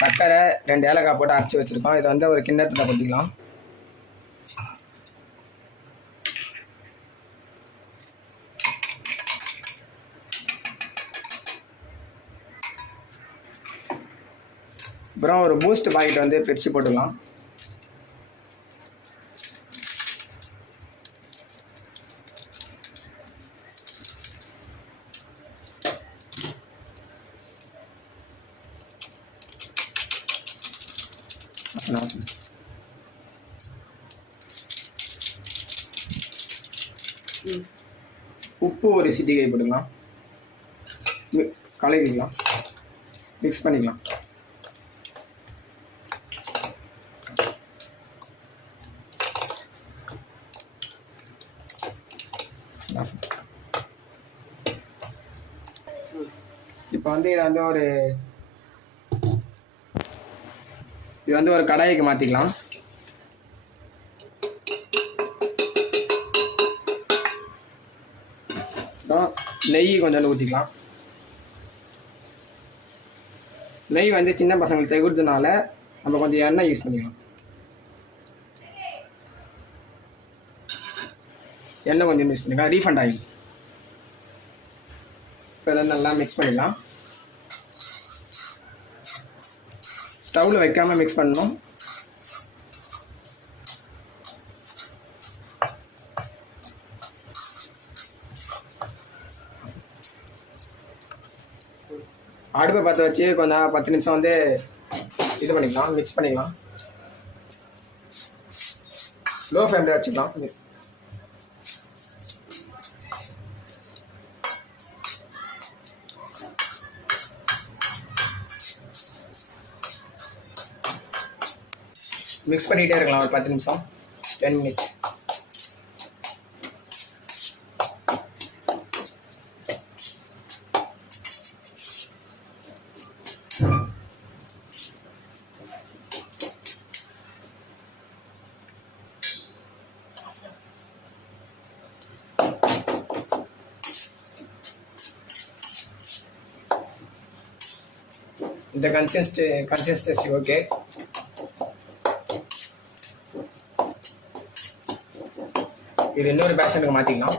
சர்க்கரை 2 ஏலக்காய் போட்டு அரைச்சி வச்சுருக்கோம். இதை வந்து ஒரு கிண்ணத்தில் கொட்டிக்கலாம். அப்புறம் ஒரு பூஸ்ட் பாக்கெட் வந்து பிரித்து போட்டுக்கலாம். உப்பு ஒரு சிட்டிகை போட்டுக்கலாம். கலக்கிக்கலாம், மிக்ஸ் பண்ணிக்கலாம். இப்போ வந்து இதை வந்து ஒரு கடாய்க்கு மாற்றிக்கலாம். அப்புறம் நெய் கொஞ்சம் ஊற்றிக்கலாம். நெய் வந்து சின்ன பசங்களுக்கு தெகுறதுனால நம்ம கொஞ்சம் எண்ணெய் யூஸ் பண்ணிக்கலாம். எண்ணெய் கொஞ்சம் யூஸ் பண்ணிக்கலாம். Refined oil. இப்போ இதை நல்லா மிக்ஸ் பண்ணிடலாம். ஸ்டவ்வில் வைக்காமல் மிக்ஸ் பண்ணணும். அடுப்பை பற்ற வச்சு கொஞ்சம் 10 நிமிஷம் வந்து இது பண்ணிக்கலாம், மிக்ஸ் பண்ணிக்கலாம். லோ ஃப்ளேமில் வச்சுக்கலாம். மிக்ஸ் பண்ணிகிட்டே இருக்கலாம் ஒரு 10 நிமிஷம், 10 மினிட்ஸ். இந்த கன்சிஸ்டன்சி ஓகே. இது இன்னொரு பேஷனுக்கு மாற்றிக்கலாம்.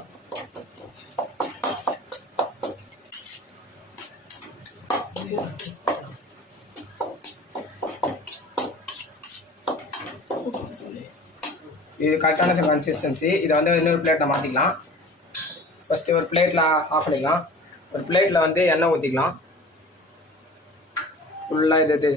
இது கரெக்டான கன்சிஸ்டன்சி. இதை வந்து இன்னொரு பிளேட்டில் மாற்றிக்கலாம். ஃபஸ்ட்டு ஒரு பிளேட்டில் ஆஃப் பண்ணிக்கலாம். ஒரு பிளேட்டில் வந்து எண்ணெய் ஊற்றிக்கலாம். ஃபுல்லாக இது